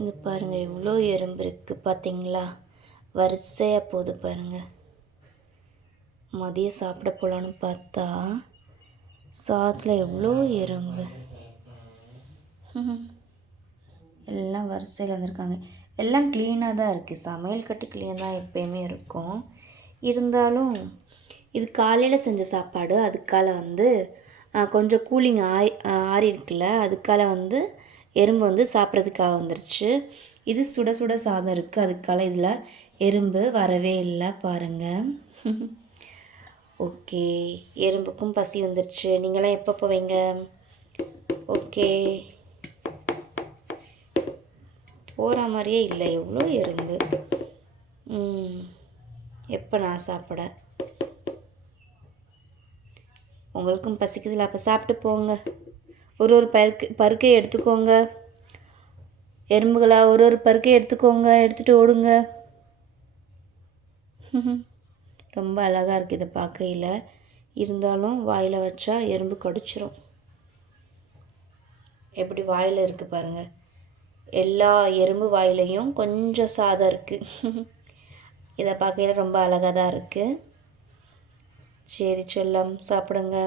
இங்கே பாருங்கள் எவ்வளோ எறும்பு இருக்குது பார்த்தீங்களா, வரிசையாக போகுது பாருங்கள். மதியம் சாப்பிட போகலான்னு பார்த்தா சாதத்தில் எவ்வளோ எறும்பு. எல்லாம் வரிசையில் வந்திருக்காங்க. எல்லாம் க்ளீனாக தான் இருக்குது, சமையல் கட்டு க்ளீனாக தான் எப்பயுமே இருக்கும். இருந்தாலும் இது காலையில் செஞ்ச சாப்பாடு, அதுக்கால கொஞ்சம் கூலிங் ஆறி இருக்குல்ல, அதுக்கால எறும்பு சாப்பிட்றதுக்காக வந்துருச்சு. இது சுட சுட சாதம் இருக்குது, அதுக்கால இதில் எறும்பு வரவே இல்லை பாருங்கள். ஓகே, எறும்புக்கும் பசி வந்துருச்சு. நீங்களாம் எப்போ போவீங்க? ஓகே, போகிற மாதிரியே இல்லை, எவ்வளோ எறும்பு. எப்போ நான் சாப்பிட? உங்களுக்கும் பசிக்குதுல, அப்போ சாப்பிட்டு போங்க. ஒரு ஒரு பருக்கை எடுத்துக்கோங்க. எறும்புகளா, ஒரு ஒரு பருக்கை எடுத்துக்கோங்க, எடுத்துகிட்டு ஓடுங்க. ரொம்ப அழகாக இருக்குது இதை பார்க்கையில். இருந்தாலும் வாயில் வச்சா எறும்பு கடிச்சிரும். எப்படி வாயில் இருக்குது பாருங்கள். எல்லா எறும்பு வாயிலையும் கொஞ்சம் சாதம் இருக்குது. இதை பார்க்கையில் ரொம்ப அழகாக தான் இருக்குது. சரி செல்லம், சாப்பிடுங்க.